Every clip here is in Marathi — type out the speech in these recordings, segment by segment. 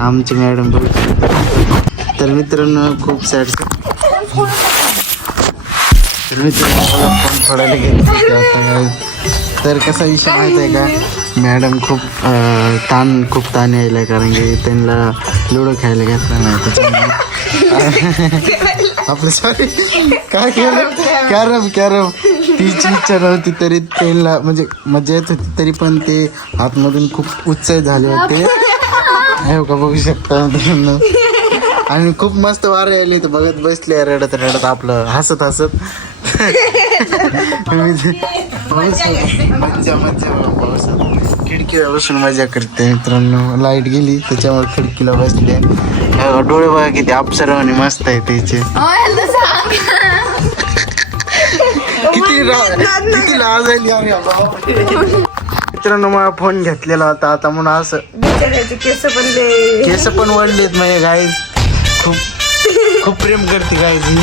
आमची मॅडम बघू. तर मित्रांनो खूप सॅड. तर मित्रांनो फोन सोडायला घेतले आता. तर कसा विषय माहीत आहे का, मॅडम खूप ताण यायला, कारण की त्यांना लुडो खेळायला घेतला नाही त्याच्यामुळे. आपलं सॉरी काय केलं, कॅरम तिची इच्छा नव्हती तरी त्यांना म्हणजे मजा येत होती, तरी पण ते आतमधून खूप उत्साहित झाले होते. हो का, बघू शकता. आणि खूप मस्त वारे आली तर बघत बसले रडत रडत आपलं हसत हसत. मज्जा पावसात खिडकीला बसून मजा करते मित्रांनो. लाईट गेली त्याच्यामुळे खिडकीला बसले. डोळे बघा किती अप्सरावानी मस्त आहे त्याचे. किती लाज आली. मित्रांनो मला फोन घेतलेला होता आता म्हणून असं केस पण वळलेत म्हणजे गाय खूप प्रेम करते गायची.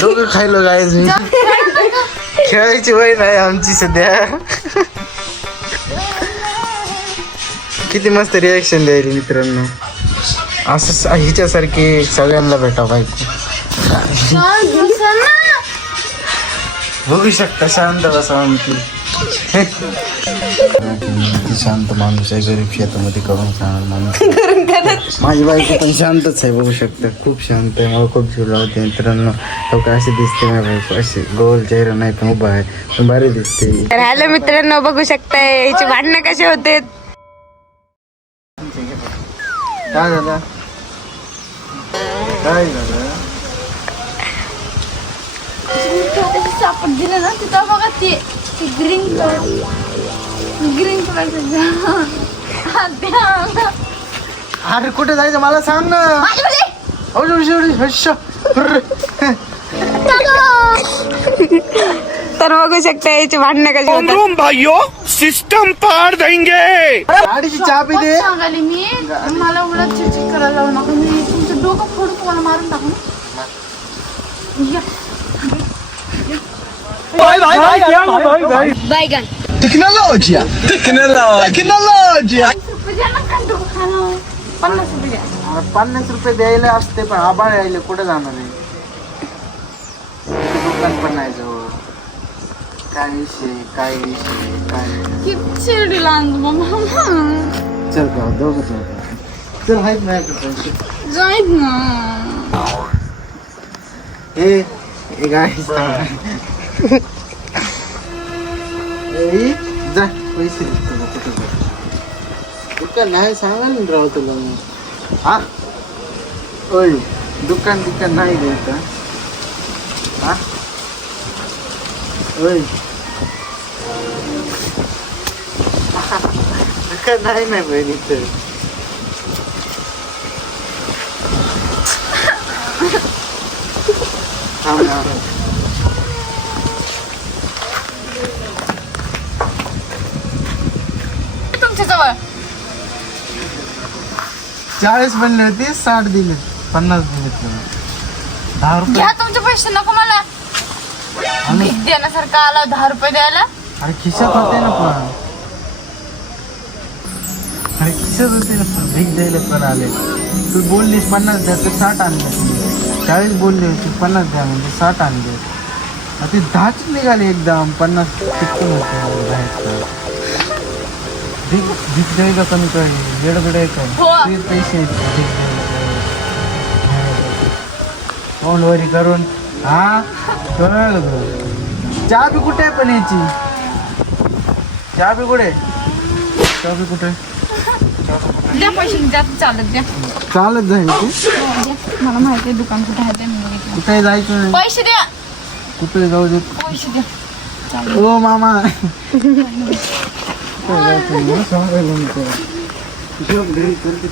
डोकं खायलो गायच मी. खेळायची वय नाही आमची सध्या. किती मस्त रिॲक्शन द्यायली मित्रांनो. असं हिच्यासारखे सगळ्यांना भेटा पाहिजे. बघू शकता शांत बसा आमची. शांत माणूस आहे, गरीब शेतामध्ये करून खाणार माणूस. माझी बायको पण शांतच आहे, बघू शकता खूप शांत आहे. मला खूप जीव लावते मित्रांनो. लोक असे दिसते माझी बायको, असे गोल चेहरा नाही पण उभा आहे, पण भारी दिसते. हॅलो मित्रांनो, बघू शकताय याचे भांडणं कसे होते. काय झालं, काय झालं. सापट दिलं ना तिथं बघा ते ग्रीन कलरचं. अरे कुठे जायचं मला सांग ना. तर बघू शकता याचे भांडणं कसे होते. भाइयों सिस्टम पार देंगे. गाडीची चाबी दे. सांगाले मी, मला उलट चिडचिड करायला लावू नका. मी तुमचं डोकं फोडून तुम्हाला मारून टाकू ना. बैगन टेक्नोलॉजी 50 रुपये द्या. 50 रुपये द्यायला असते पण आबाळ यायले कुठे जाणार आहे. दुकान पण नाही जवळ. काय विषय किती चिडला मामा. चल का दोघं चल हायत नाही जाईत ना. हे गाडी जा पैसे तुला कुठं नाही सांगाल ना राव तुला. हा ओय दुकान नाही द्यायचं. हा ओय दुकान नाही बहिणीचं. तुमच्या जवळ 40 बनले होते, 60 दिले, 50 दिले. 10 रुपये घ्या तुमचे पैसे. नको मला भीक देण्यासारखं आला 10 रुपये द्यायला. अरे खिशात होते ना पण. अरे खिशात होते ना पण भीक द्यायला पण आले. तू बोललीस 50 द्या तर 60 आणले. 40 बोलले होते 50 द्या म्हणजे 60 आणले. ते 10च निघाले एकदम. 50 चिटकून होते. भीक द्यायला कमी काय वेडगड आहे काय. ते पैसे तोंडवरी करून. हा कळलं. चाबी कुठे आहे पण याची. चाबी कुठे द्या पैसे द्या. चालत द्या. चालत जाईल तू. मला माहिती आहे दुकान कुठे आहे ते. मी कुठे जायचं नाही. पैसे द्या. कुठे जाऊ दे. पैसे द्या. ओ मामा घरी करते